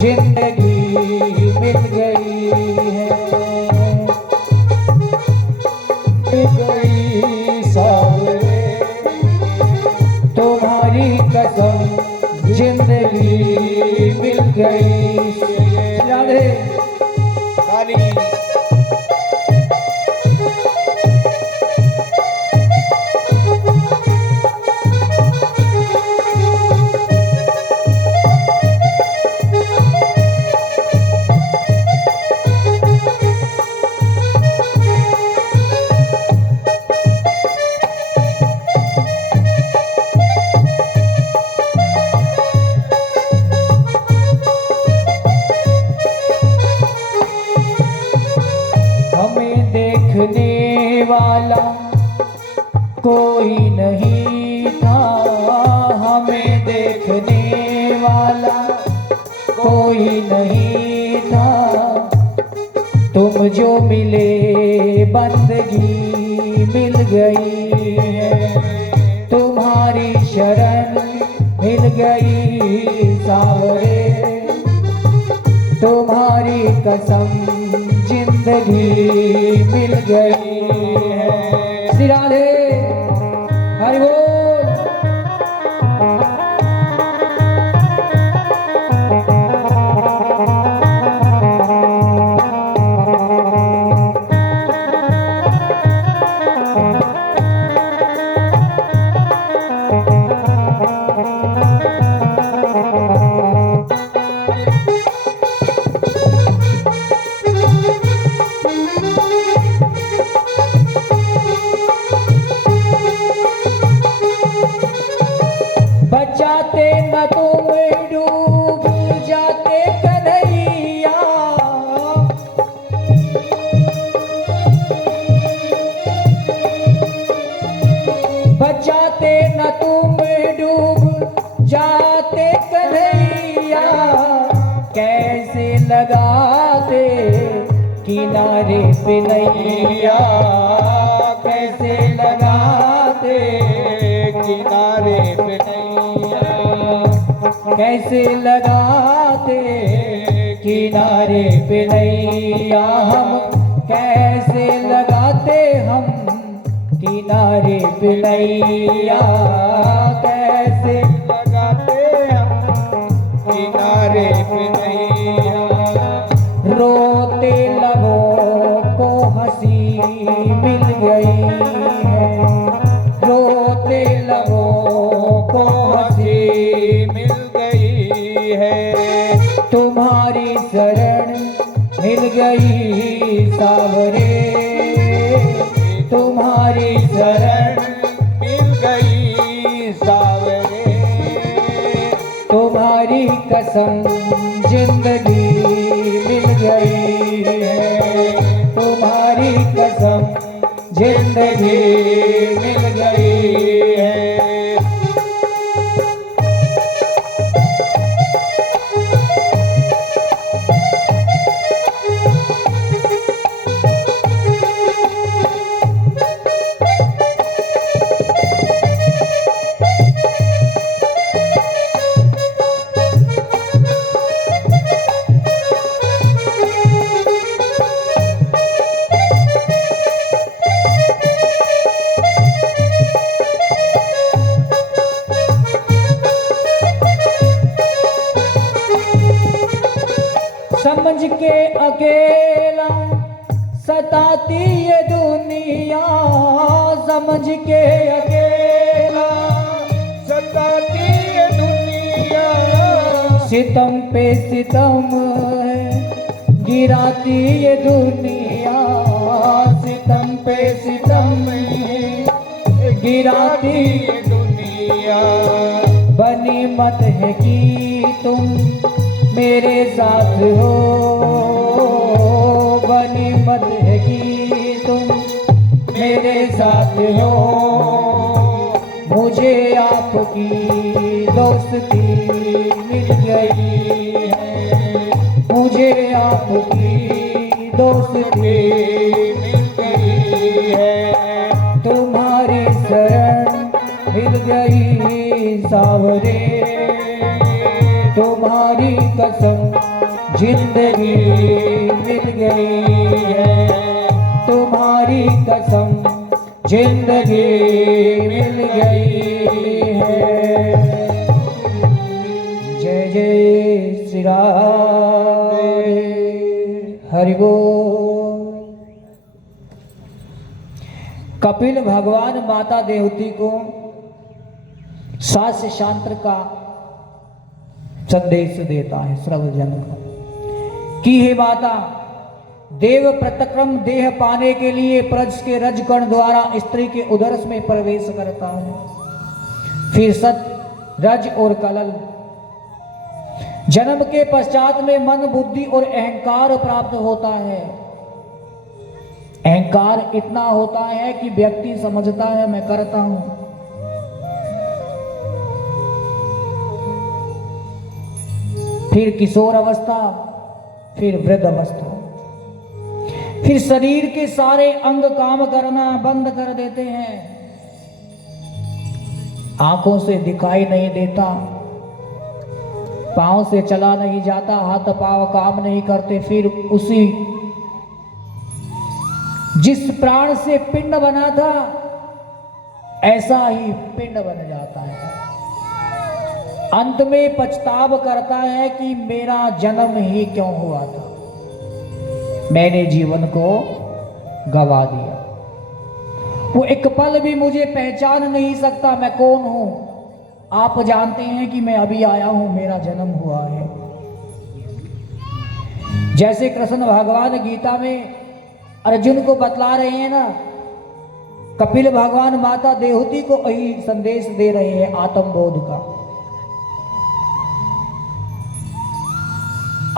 जिंदगी मिल गई है, मिल गई सावरे, तुम्हारी कसम जिंदगी मिल गई। राधे काली देखने वाला कोई नहीं था, हमें देखने वाला कोई नहीं था, तुम जो मिले बंदगी मिल गई है, तुम्हारी शरण मिल गई सावरे, तुम्हारी कसम जिंदगी मिल गई है। श्री राधे हरि बोल। बचाते न तुम डूब जाते कन्हैया, बचाते न तुम डूब जाते कन्हैया, कैसे लगाते किनारे पे नैया, कैसे लगाते किनारे पे कैसे लगाते किनारे पे नैया, हम कैसे लगाते हम किनारे पे नैया, कैसे लगाते हम किनारे पे नैया, रोते लबों को हंसी मिल गई है, रोते लबों को हंसी मिल गई है, तुम्हारी शरण मिल गई सावरे, तुम्हारी शरण मिल गई सावरे, तुम्हारी कसम जिंदगी मिल गई है, तुम्हारी कसम जिंदगी मिल गई है। समझ के अकेला सताती ये दुनिया, समझ के अकेला सताती ये दुनिया, सितम पे सितम है गिराती ये दुनिया, सितम पे सितम है गिराती ये दुनिया, बनी मत है कि तुम मेरे साथ हो, बनी मत है कि तुम मेरे साथ हो, मुझे आपकी दोस्ती मिल गई है, मुझे आपकी दोस्ती मिल गई है, तुम्हारी शरण मिल गई सावरे, तुम्हारी कसम जिंदगी मिल गई है, तुम्हारी कसम जिंदगी मिल गई है। जय जय श्री राम, हरि बोल। कपिल भगवान माता देवती को शास्य शांत्र का संदेश देता है सर्वजन को कि हे माता, देव प्रतिक्रम देह पाने के लिए प्रज के रजकण द्वारा स्त्री के उदर में प्रवेश करता है, फिर सत रज और कलल, जन्म के पश्चात में मन बुद्धि और अहंकार प्राप्त होता है। अहंकार इतना होता है कि व्यक्ति समझता है मैं करता हूं, फिर किशोर अवस्था, फिर वृद्ध अवस्था, फिर शरीर के सारे अंग काम करना बंद कर देते हैं, आंखों से दिखाई नहीं देता, पांव से चला नहीं जाता, हाथ पांव काम नहीं करते, फिर उसी जिस प्राण से पिंड बना था ऐसा ही पिंड बन जाता है। अंत में पछताव करता है कि मेरा जन्म ही क्यों हुआ था, मैंने जीवन को गवा दिया। वो एक पल भी मुझे पहचान नहीं सकता मैं कौन हूं। आप जानते हैं कि मैं अभी आया हूं, मेरा जन्म हुआ है। जैसे कृष्ण भगवान गीता में अर्जुन को बतला रहे हैं ना, कपिल भगवान माता देवहूति को यही संदेश दे रहे हैं आत्मबोध का।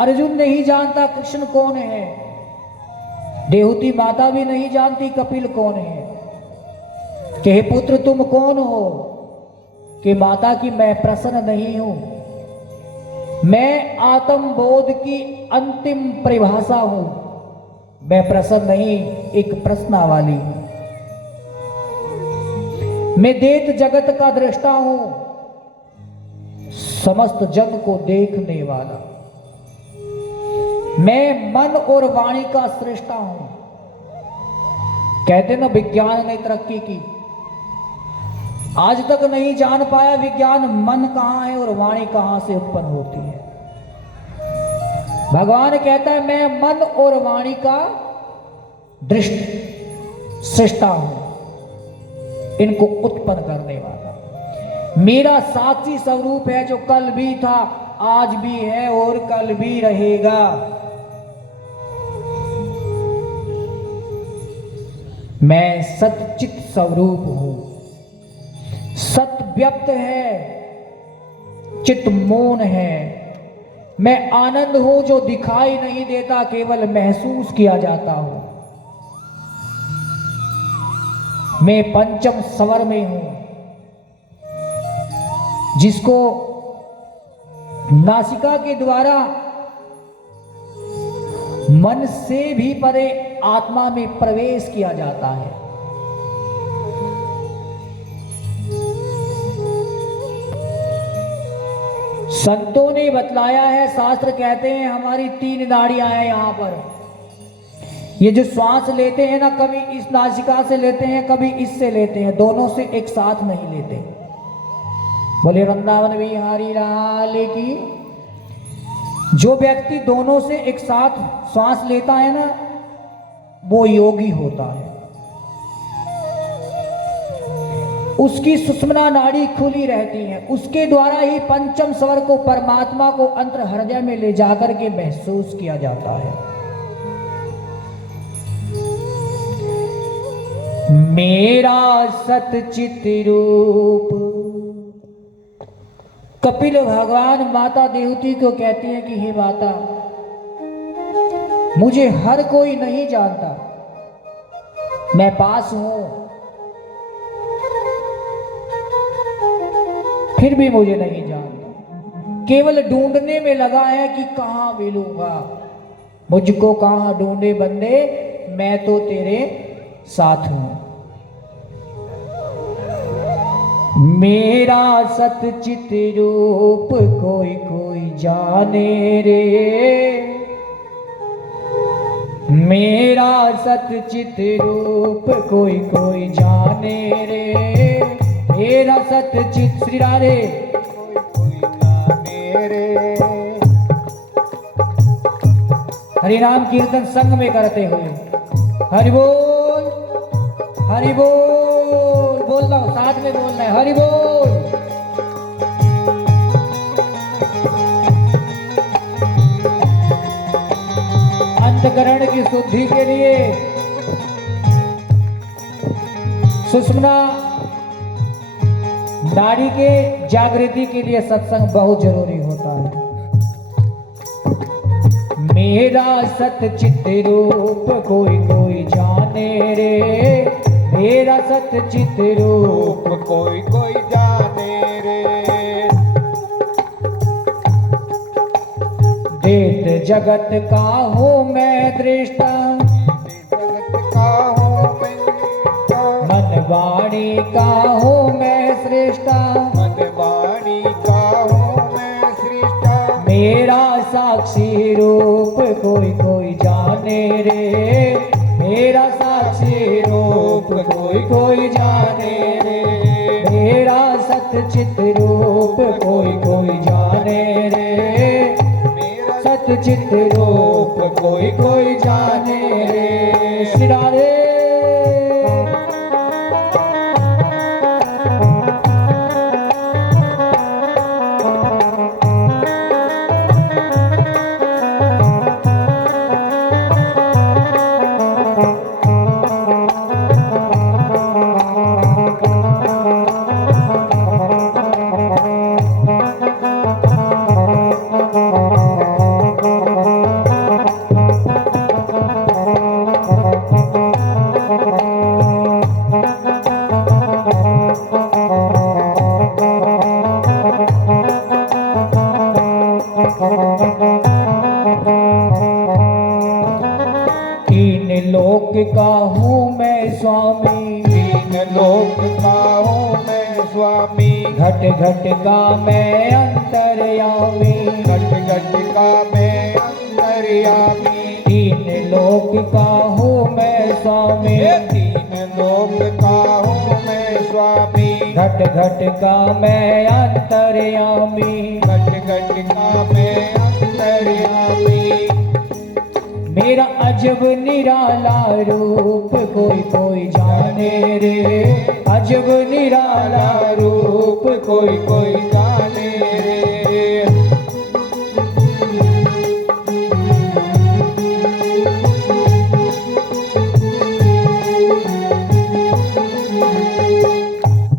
अर्जुन नहीं जानता कृष्ण कौन है, देवहूति माता भी नहीं जानती कपिल कौन है। कि हे पुत्र तुम कौन हो? कि माता की मैं प्रसन्न नहीं हूं, मैं आत्मबोध की अंतिम परिभाषा हूं, मैं प्रसन्न नहीं, एक प्रश्नावली हूं। मैं देत जगत का दृष्टा हूं, समस्त जग को देखने वाला। मैं मन और वाणी का सृष्टा हूं। कहते ना विज्ञान ने तरक्की की, आज तक नहीं जान पाया विज्ञान मन कहां है और वाणी कहां से उत्पन्न होती है। भगवान कहता है मैं मन और वाणी का दृष्ट सृष्टा हूं, इनको उत्पन्न करने वाला। मेरा साक्षी स्वरूप है जो कल भी था, आज भी है और कल भी रहेगा। मैं सच्चित स्वरूप हूं, सत व्यक्त है, चित मौन है। मैं आनंद हूं जो दिखाई नहीं देता, केवल महसूस किया जाता हूं। मैं पंचम स्वर में हूं, जिसको नासिका के द्वारा मन से भी परे आत्मा में प्रवेश किया जाता है। संतों ने बतलाया है, शास्त्र कहते हैं हमारी 3 नाड़ियां हैं यहां पर। ये जो श्वास लेते हैं ना, कभी इस नासिका से लेते हैं, कभी इससे लेते हैं, दोनों से एक साथ नहीं लेते। बोले वृंदावन बिहारी लाल की। जो व्यक्ति दोनों से एक साथ श्वास लेता है ना, वो योगी होता है। उसकी सुषुम्ना नाड़ी खुली रहती है, उसके द्वारा ही पंचम स्वर को, परमात्मा को अंतर हृदय में ले जाकर के महसूस किया जाता है। मेरा सतचित रूप, कपिल भगवान माता देवहूति को कहते हैं कि हे माता, मुझे हर कोई नहीं जानता, मैं पास हूं, फिर भी मुझे नहीं जानता। केवल ढूंढने में लगा है कि कहां मिलूंगा। मुझको कहां ढूंढे बंदे, मैं तो तेरे साथ हूं। मेरा सतचित रूप कोई कोई जाने रे, मेरा सतचित रूप कोई कोई जाने रे, मेरा सतचित श्री राधे कोई जाने रे। हरि नाम कीर्तन संग में करते हुए हरि बोल, हरि बोल बोलना, साथ में बोलना है हरि बोल। अंतकरण की शुद्धि के लिए सुषुम्ना नाड़ी के जागृति के लिए सत्संग बहुत जरूरी होता है। मेरा सतचित रूप कोई कोई जाने रे, मेरा सतचित रूप कोई कोई जाने रे। देत जगत का हूँ मैं दृष्टा, जगत का हूँ मैं दृष्टा, मन वाणी का हूँ मैं श्रेष्ठा, मन वाणी का हूँ मैं सृष्टा। मेरा साक्षी रूप कोई कोई जाने रे, मेरा साक्षी रूप कोई कोई जाने रे, मेरा सतचित रूप कोई कोई जाने रे, सतचित रूप कोई कोई जाने रे। श्री राधे। लोक का हूँ मैं स्वामी, तीन लोक का हूँ मैं स्वामी, घट घट का मैं अंतर्यामी, घट घट का मैं अंतर्यामी। तीन लोक का हूँ मैं स्वामी, तीन लोक का हूँ मैं स्वामी, घट घट का मैं अंतर्यामी, घट घट का मैं अंतर्यामी। मेरा अजब निराला रूप कोई कोई जाने रे, अजब निराला रूप कोई कोई जाने रे।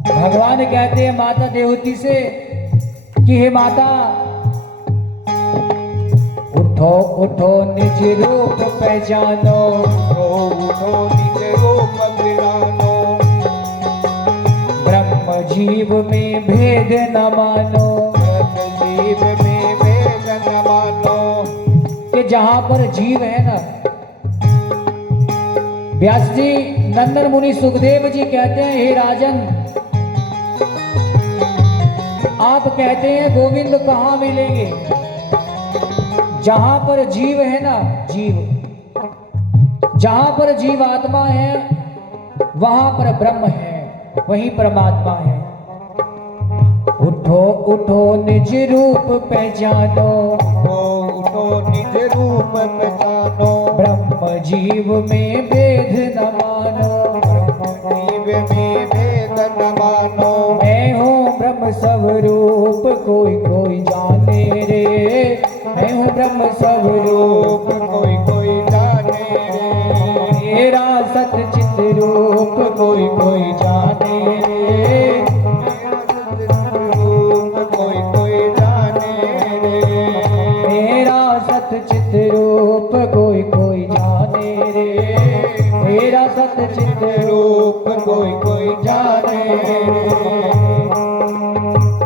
भगवान कहते हैं माता देवती से कि हे माता उठो उठो निज रूप पहचानो, उठो निज रूप पहचानो, ब्रह्म जीव में भेद न मानो, ब्रह्म जीव में भेद न मानो। कि जहां पर जीव है ना, व्यास जी नंदन मुनि सुखदेव जी कहते हैं हे राजन, आप कहते हैं गोविंद कहाँ मिलेंगे? जहां पर जीव है ना, जीव, जहां पर जीव आत्मा है वहां पर ब्रह्म है, वही परमात्मा है। उठो उठो निज रूप पहचानो, उठो निज रूप पहचानो, ब्रह्म जीव में भेद न मानो, जीव में भेद न मानो। मैं हूँ ब्रह्म स्वरूप कोई कोई जाने रे, मैं हूँ ब्रह्म स्वरूप कोई कोई जाने रे। मेरा सतचित रूप कोई कोई जाने रे, रूप कोई कोई जाने रे। मेरा सतचित रूप कोई कोई जाने रे, मेरा सतचित रूप कोई कोई जाने रे,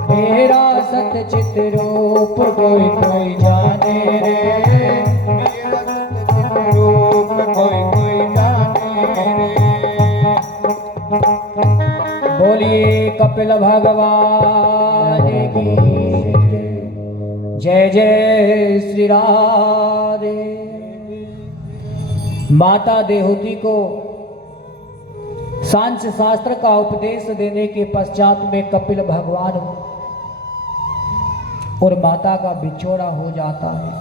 मेरा सतचित रूप कोई कोई जाने रे, रूप कोई कोई जाने रे। बोलिए कपिल भगवान की जय जय श्री राधे। माता देहूती को सांख्य शास्त्र का उपदेश देने के पश्चात में कपिल भगवान और माता का बिछोड़ा हो जाता है,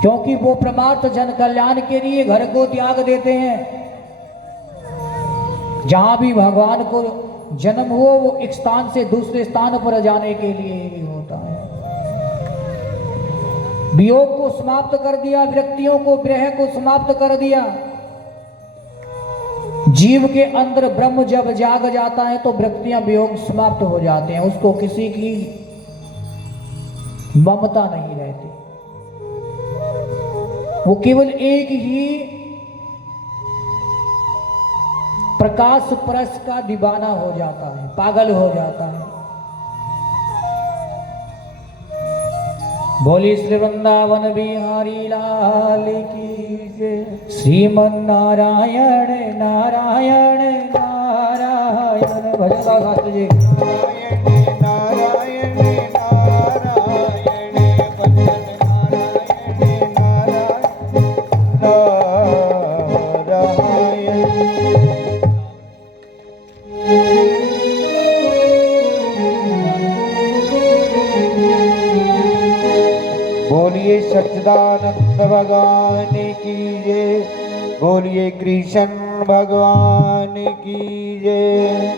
क्योंकि वो परमार्थ जन कल्याण के लिए घर को त्याग देते हैं। जहां भी भगवान को जन्म हो वो एक स्थान से दूसरे स्थान पर जाने के लिए ही होता है। वियोग को समाप्त कर दिया, व्यक्तियों को विरह को समाप्त कर दिया। जीव के अंदर ब्रह्म जब जाग जाता है तो वृत्तियां वियोग समाप्त हो जाते हैं, उसको किसी की ममता नहीं रहती, वो केवल एक ही प्रकाश परस का दीवाना हो जाता है, पागल हो जाता है। बोली श्री वृंदावन बिहारी लाल की जय। श्रीमन नारायण नारायण नारायण। भजन गाओ शास्त्री जी। नारायण नारायण भजन नारायण बोलिए सच्चिदानंद भगवान की जय। बोलिए कृष्ण भगवान की जय।